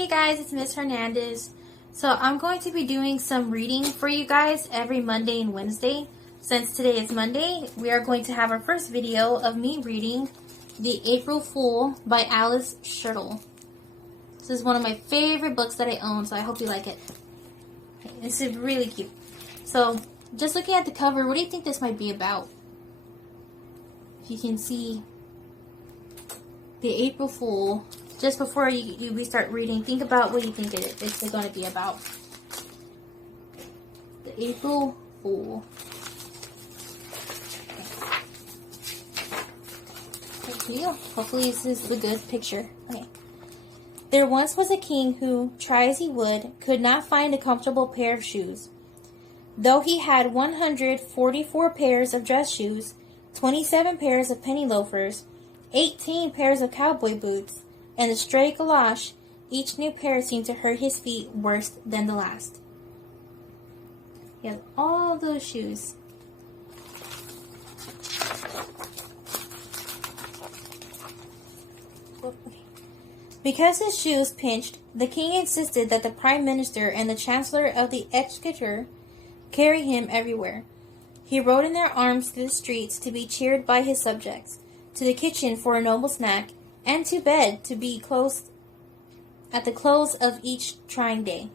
Hey guys, it's Miss Hernandez. So I'm going to be doing some reading for you guys every Monday and Wednesday. Since today is Monday, we are going to have our first video of me reading The April Fool by Alice Schertle. This is one of my favorite books that I own, so I hope you like it. Okay, this is really cute. So, just looking at the cover, what do you think this might be about? If you can see The April Fool. Just before we start reading, think about what you think it's going to be about. The April Fool. Here you go. Hopefully this is a good picture. Okay. There once was a king who, try as he would, could not find a comfortable pair of shoes. Though he had 144 pairs of dress shoes, 27 pairs of penny loafers, 18 pairs of cowboy boots, and a stray galosh, each new pair seemed to hurt his feet worse than the last. He has all those shoes. Because his shoes pinched, the king insisted that the prime minister and the chancellor of the exchequer carry him everywhere. He rode in their arms through the streets to be cheered by his subjects, to the kitchen for a noble snack, and to bed to be closed at the close of each trying day.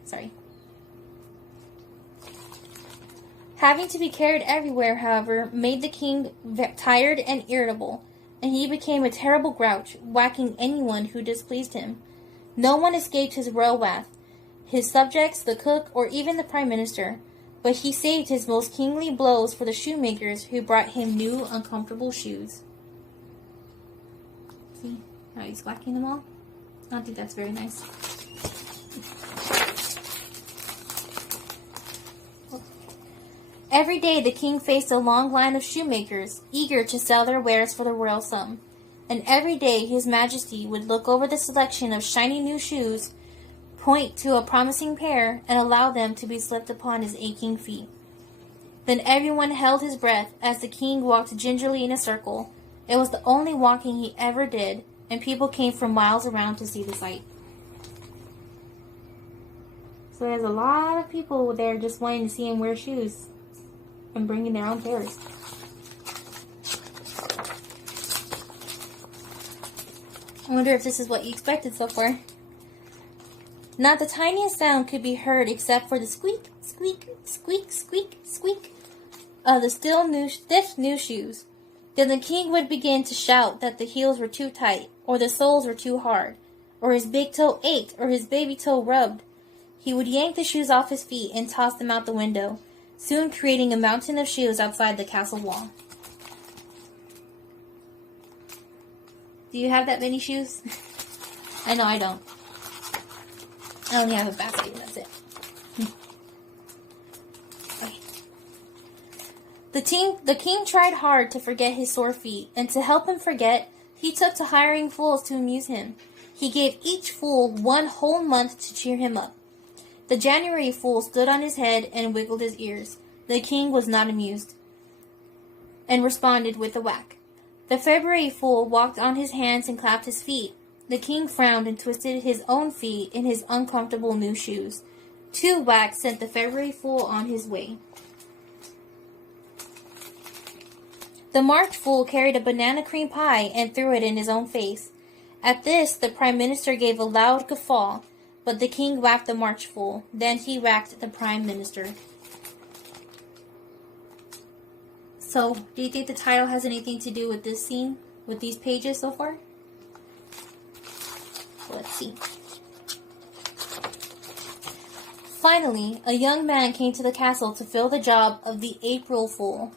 Having to be carried everywhere, however, made the king tired and irritable, and he became a terrible grouch, whacking anyone who displeased him. No one escaped his royal wrath, his subjects, the cook, or even the prime minister, but he saved his most kingly blows for the shoemakers who brought him new uncomfortable shoes. See how he's whacking them all? I don't think that's very nice. Every day the king faced a long line of shoemakers, eager to sell their wares for the royal sum. And every day his majesty would look over the selection of shiny new shoes, point to a promising pair, and allow them to be slipped upon his aching feet. Then everyone held his breath as the king walked gingerly in a circle. It was the only walking he ever did, and people came from miles around to see the sight. So there's a lot of people there just wanting to see him wear shoes and bringing their own pairs. I wonder if this is what you expected so far. Not the tiniest sound could be heard except for the squeak, squeak, squeak, squeak, squeak of the stiff new shoes. Then the king would begin to shout that the heels were too tight, or the soles were too hard, or his big toe ached, or his baby toe rubbed. He would yank the shoes off his feet and toss them out the window, soon creating a mountain of shoes outside the castle wall. Do you have that many shoes? I know I don't. I only have a basket, and that's it. Okay. The king tried hard to forget his sore feet, and to help him forget, he took to hiring fools to amuse him. He gave each fool 1 whole month to cheer him up. The January fool stood on his head and wiggled his ears. The king was not amused, and responded with a whack. The February fool walked on his hands and clapped his feet. The king frowned and twisted his own feet in his uncomfortable new shoes. 2 whacks sent the February fool on his way. The March fool carried a banana cream pie and threw it in his own face. At this, the prime minister gave a loud guffaw, but the king whacked the March fool. Then he whacked the prime minister. So, do you think the title has anything to do with this scene, with these pages so far? Let's see. Finally, a young man came to the castle to fill the job of the April Fool.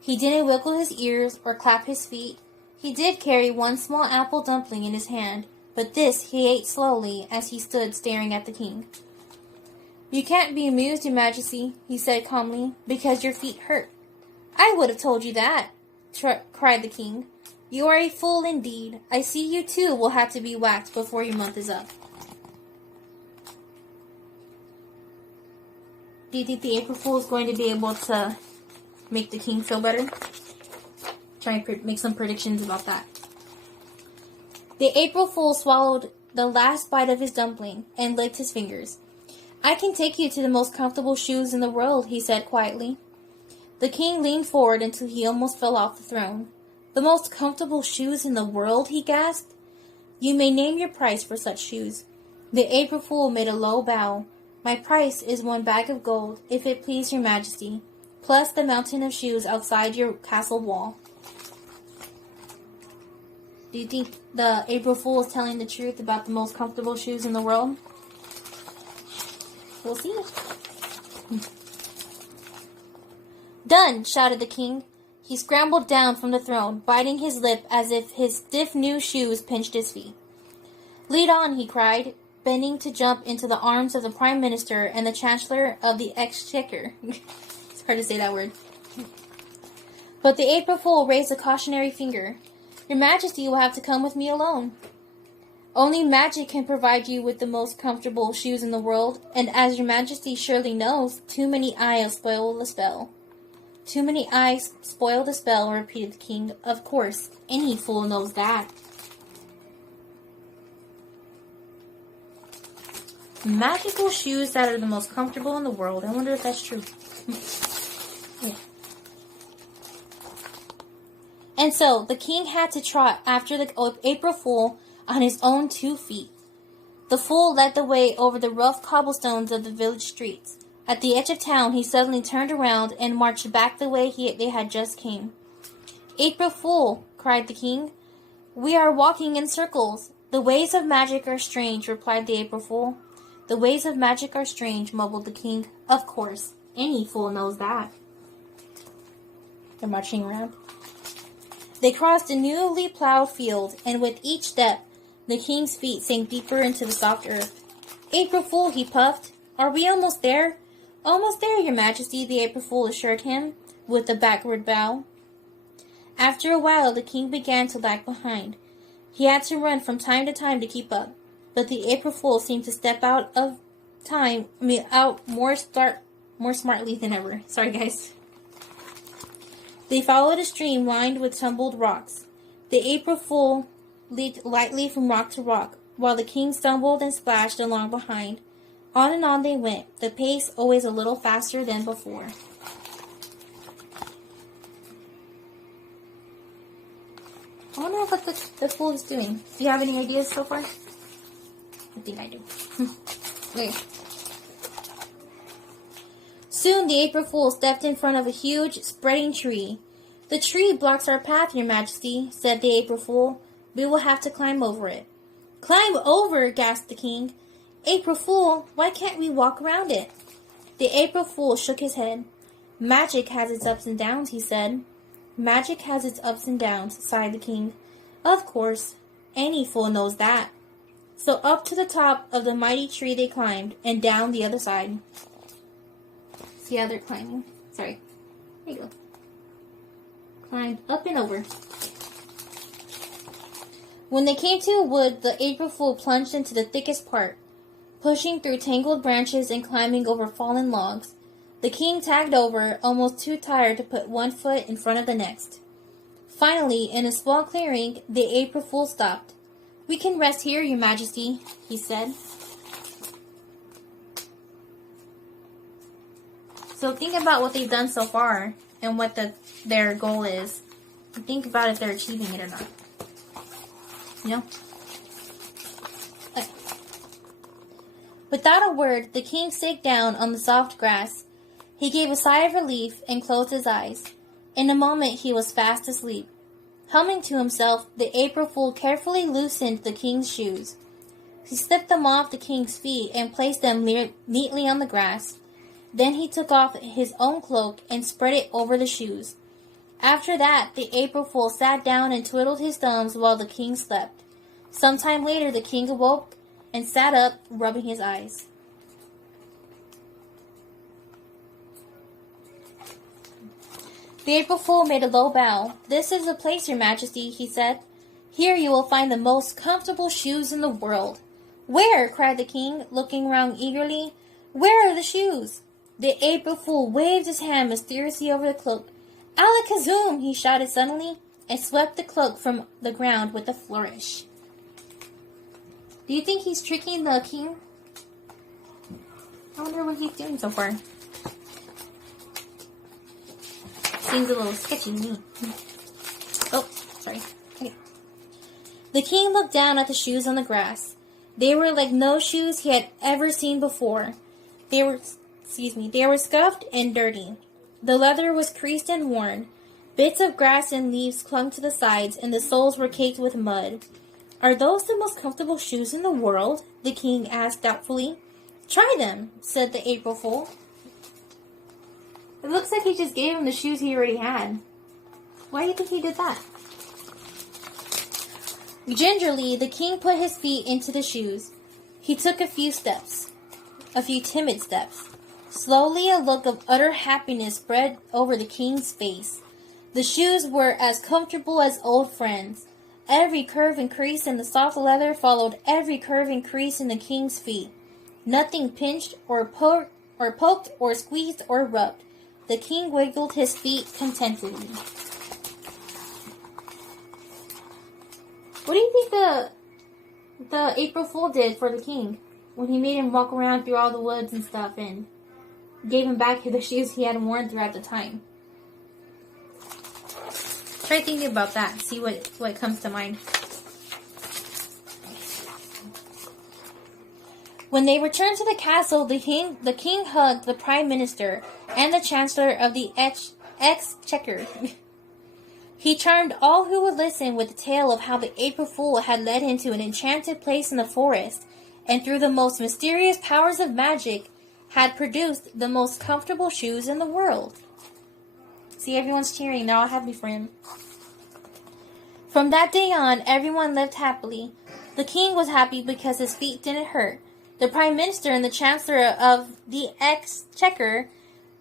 He didn't wiggle his ears or clap his feet. He did carry 1 small apple dumpling in his hand, but this he ate slowly as he stood staring at the king. "You can't be amused, Your Majesty," he said calmly, "because your feet hurt." "I would have told you that," cried the king. "You are a fool indeed. I see you too will have to be whacked before your month is up." Do you think the April Fool is going to be able to make the king feel better? Try and make some predictions about that. The April Fool swallowed the last bite of his dumpling and licked his fingers. "I can take you to the most comfortable shoes in the world," he said quietly. The king leaned forward until he almost fell off the throne. "The most comfortable shoes in the world?" he gasped. "You may name your price for such shoes." The April Fool made a low bow. "My price is 1 bag of gold, if it please your majesty, plus the mountain of shoes outside your castle wall." Do you think the April Fool is telling the truth about the most comfortable shoes in the world? We'll see. "Done!" shouted the king. He scrambled down from the throne, biting his lip as if his stiff new shoes pinched his feet. "Lead on!" he cried, bending to jump into the arms of the Prime Minister and the Chancellor of the Exchequer. It's hard to say that word. But the April Fool raised a cautionary finger. "Your Majesty will have to come with me alone. Only magic can provide you with the most comfortable shoes in the world, and as your Majesty surely knows, too many eyes spoil the spell." "Too many eyes spoil the spell," repeated the king. "Of course, any fool knows that." Magical shoes that are the most comfortable in the world. I wonder if that's true. Yeah. And so, the king had to trot after the April Fool on his own 2 feet. The fool led the way over the rough cobblestones of the village streets. At the edge of town, he suddenly turned around and marched back the way they had just came. "April Fool," cried the king, "we are walking in circles." "The ways of magic are strange," replied the April Fool. "The ways of magic are strange," mumbled the king. "Of course, any fool knows that." They're marching around. They crossed a newly plowed field, and with each step, the king's feet sank deeper into the soft earth. "April Fool," he puffed. "Are we almost there?" "Almost there, your Majesty," the April Fool assured him, with a backward bow. After a while, the king began to lag behind. He had to run from time to time to keep up, but the April Fool seemed to step out more smartly than ever. Sorry, guys. They followed a stream lined with tumbled rocks. The April Fool leaped lightly from rock to rock, while the king stumbled and splashed along behind. On and on they went, the pace always a little faster than before. I wonder what the fool is doing. Do you have any ideas so far? I think I do. Okay. Soon the April Fool stepped in front of a huge, spreading tree. "The tree blocks our path, your Majesty," said the April Fool. "We will have to climb over it." "Climb over?" gasped the king. "April Fool, why can't we walk around it?" The April Fool shook his head. "Magic has its ups and downs," he said. "Magic has its ups and downs," sighed the king. "Of course, any fool knows that." So up to the top of the mighty tree they climbed, and down the other side. See how they're climbing? Sorry. There you go. Climbed up and over. When they came to a wood, the April Fool plunged into the thickest part, pushing through tangled branches and climbing over fallen logs. The king tagged over, almost too tired to put one foot in front of the next. Finally, in a small clearing, the April Fool stopped. "We can rest here, your Majesty," he said. So think about what they've done so far and what their goal is. And think about if they're achieving it or not. You know? Okay. Without a word, the king sank down on the soft grass. He gave a sigh of relief and closed his eyes. In a moment he was fast asleep. Humming to himself, the April Fool carefully loosened the king's shoes. He slipped them off the king's feet and placed them neatly on the grass. Then he took off his own cloak and spread it over the shoes. After that, the April Fool sat down and twiddled his thumbs while the king slept. Some time later, the king awoke and sat up, rubbing his eyes. The April Fool made a low bow. "This is the place, your Majesty," he said. "Here you will find the most comfortable shoes in the world." "Where?" cried the king, looking round eagerly. "Where are the shoes?" The April Fool waved his hand mysteriously over the cloak. "Alakazam!" he shouted suddenly, and swept the cloak from the ground with a flourish. Do you think he's tricking the king? I wonder what he's doing so far. Seems a little sketchy to me. Oh, sorry. Okay. The king looked down at the shoes on the grass. They were like no shoes he had ever seen before. They were scuffed and dirty. The leather was creased and worn. Bits of grass and leaves clung to the sides, and the soles were caked with mud. Are those the most comfortable shoes in the world? The king asked doubtfully. Try them, said the April Fool. It looks like he just gave him the shoes he already had. Why do you think he did that? Gingerly, the king put his feet into the shoes. He took a few timid steps. Slowly, a look of utter happiness spread over the king's face. The shoes were as comfortable as old friends. Every curve and crease in the soft leather followed every curve and crease in the king's feet. Nothing pinched or poked or squeezed or rubbed. The king wiggled his feet contentedly. What do you think the April Fool did for the king when he made him walk around through all the woods and stuff and gave him back the shoes he had worn throughout the time? Try thinking about that. See what comes to mind. When they returned to the castle, the king hugged the prime minister and the chancellor of the exchequer. He charmed all who would listen with the tale of how the April Fool had led him to an enchanted place in the forest, and through the most mysterious powers of magic, had produced the most comfortable shoes in the world. See, everyone's cheering. They're all happy for him. From that day on, everyone lived happily. The king was happy because his feet didn't hurt. The prime minister and the chancellor of the exchequer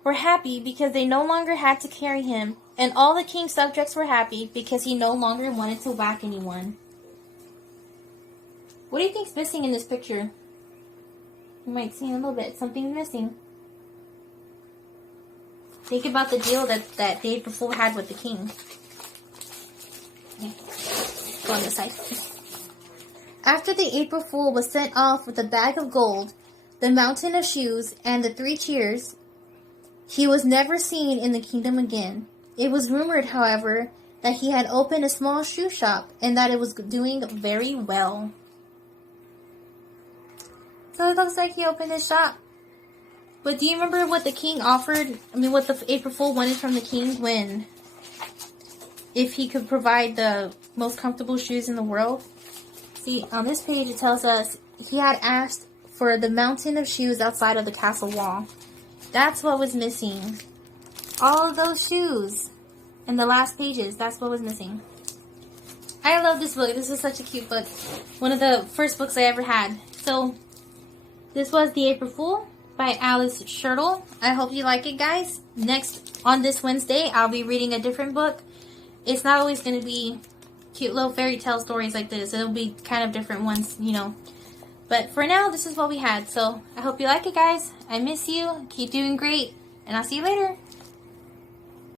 were happy because they no longer had to carry him. And all the king's subjects were happy because he no longer wanted to whack anyone. What do you think's missing in this picture? You might see in a little bit. Something's missing. Think about the deal that the April Fool had with the king. Okay. Go on this side. After the April Fool was sent off with a bag of gold, the mountain of shoes, and the 3 cheers, he was never seen in the kingdom again. It was rumored, however, that he had opened a small shoe shop and that it was doing very well. So it looks like he opened his shop. But do you remember what the king offered? What the April Fool wanted from the king if he could provide the most comfortable shoes in the world? See, on this page it tells us he had asked for the mountain of shoes outside of the castle wall. That's what was missing. All of those shoes in the last pages, that's what was missing. I love this book. This is such a cute book. One of the first books I ever had. So, this was The April Fool by Alice Schertle. I hope you like it, guys. Next, on this Wednesday, I'll be reading a different book. It's not always going to be cute little fairy tale stories like this. It'll be kind of different ones, But for now, this is what we had. So, I hope you like it, guys. I miss you. Keep doing great. And I'll see you later.